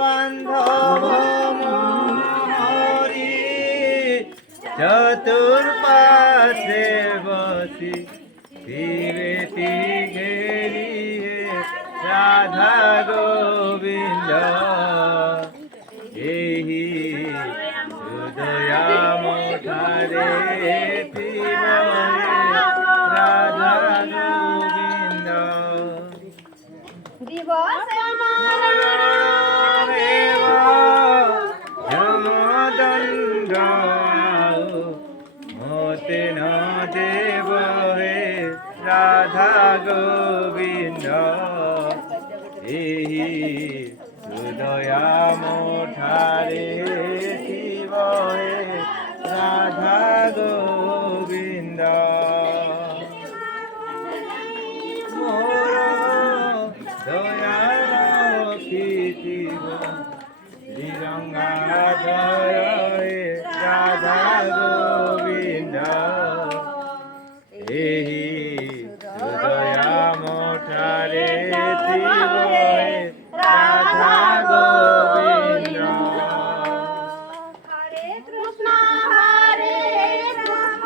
বান্ধব মোহরি চতুর্পাশে বসি শিবেতি ঘেরিয়ে রাধা গোবিন্দ এই হৃদয়াম ঠারে রাধা গোবিন্দ দিবস যমদণ্ড মতে ন দেব হে রাধা গোবিন্দ এই হৃদয়াম ঠারে শিব হে রাধা গোবিন্দ মোর দয়ার খিতিব শ্রীরঙ্গা জয় হে রাধা গোবিন্দ এই হৃদয়াম ঠারে শিব হে রাধা গোবিন্দ হরে কৃষ্ণ হরে রাম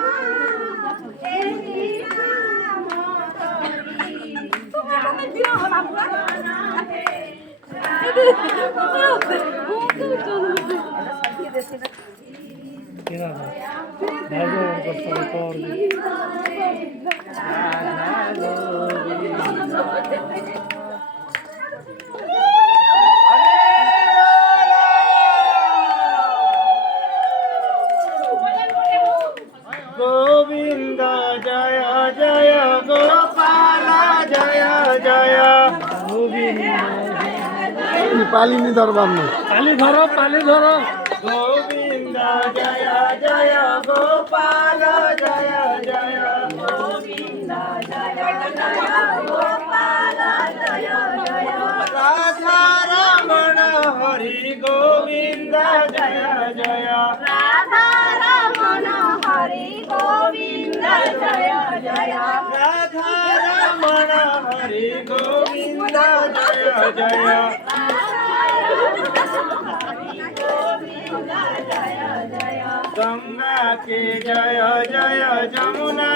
গোবিন্দ জয় জয় গোপাল জয় জয় পালিনি দরবার না পালি ধরো গোবিন্দ জয় জয় গোপাল জয় জয় গোবিন্দ জয় জয় গোপাল জয় জয় রাধা রমণ হরি গোবিন্দ জয় জয় রাধা রমণ হরি গোবিন্দ জয় জয় রাধা রমণ হরি গোবিন্দ জয় জয় गंगा के जय जय जमुना